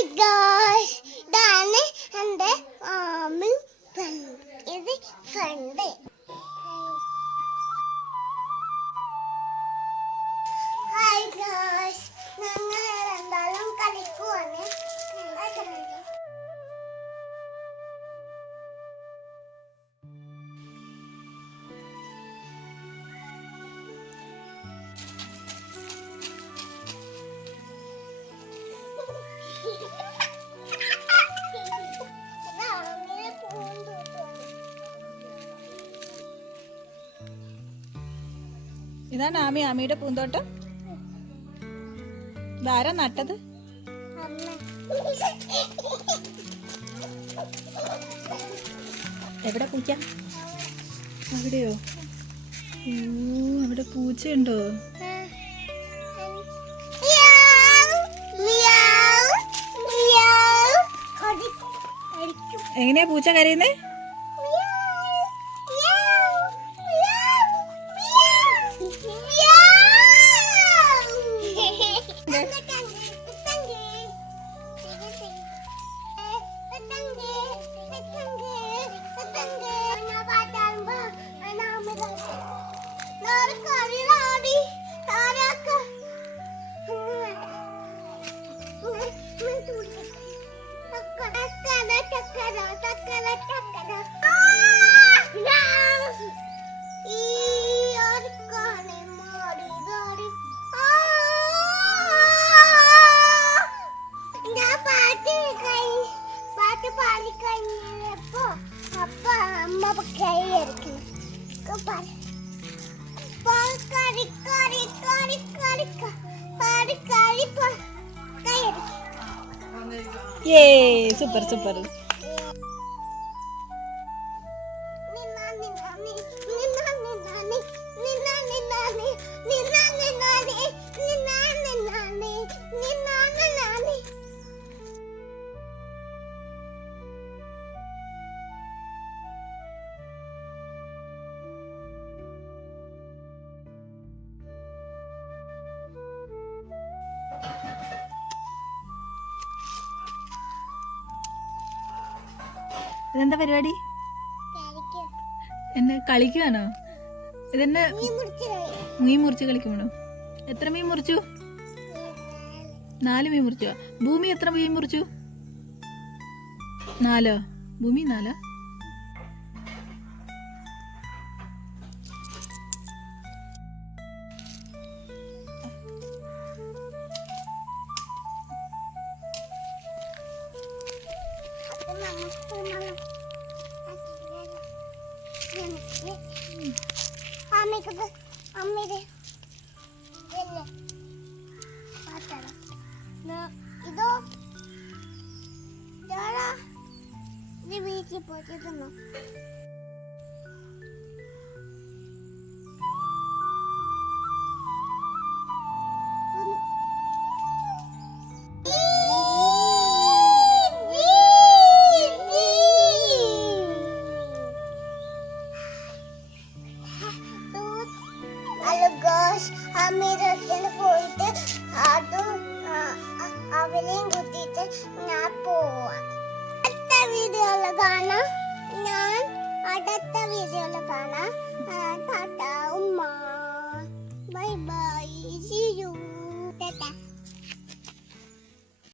Hi guys, ഇതാണ് എൻ്റെ മാമി ഇത് ഫ്രണ്ട്. ഹായ് ഗായ്സ്, ഞങ്ങൾ രണ്ടാളും കളിക്കുവാണ്. ഇതാണ് ആമിയുടെ പൂന്തോട്ടം. ഇതാരാ നട്ടത്? എവിടെ പൂച്ച? അവിടെയോ? ഓ, അവിടെ പൂച്ചയുണ്ടോ? എങ്ങനെയാ പൂച്ച കരയുന്നേ? Super super. ഇതെന്താ പരിപാടി? എന്നെ കളിക്കുവാനോ? ഇതെന്നെ മീൻ മുറിച്ച് കളിക്കുവാണോ? എത്ര മീൻ മുറിച്ചു? 4 മീൻ മുറിച്ചോ? ഭൂമി എത്ര മീൻ മുറിച്ചു? 4. ഭൂമി 4. ഇതോ വീട്ടിൽ പോയിട്ടുണ്ടോ? പോയിട്ട് അവരെയും കൂട്ടിയിട്ട് ഞാൻ പോവാം. അടുത്ത വീഡിയോയിൽ കാണാം. ഞാൻ അടുത്ത വീഡിയോയിൽ കാണാം. ടാറ്റ ഉമ്മ, ബൈ ബൈ.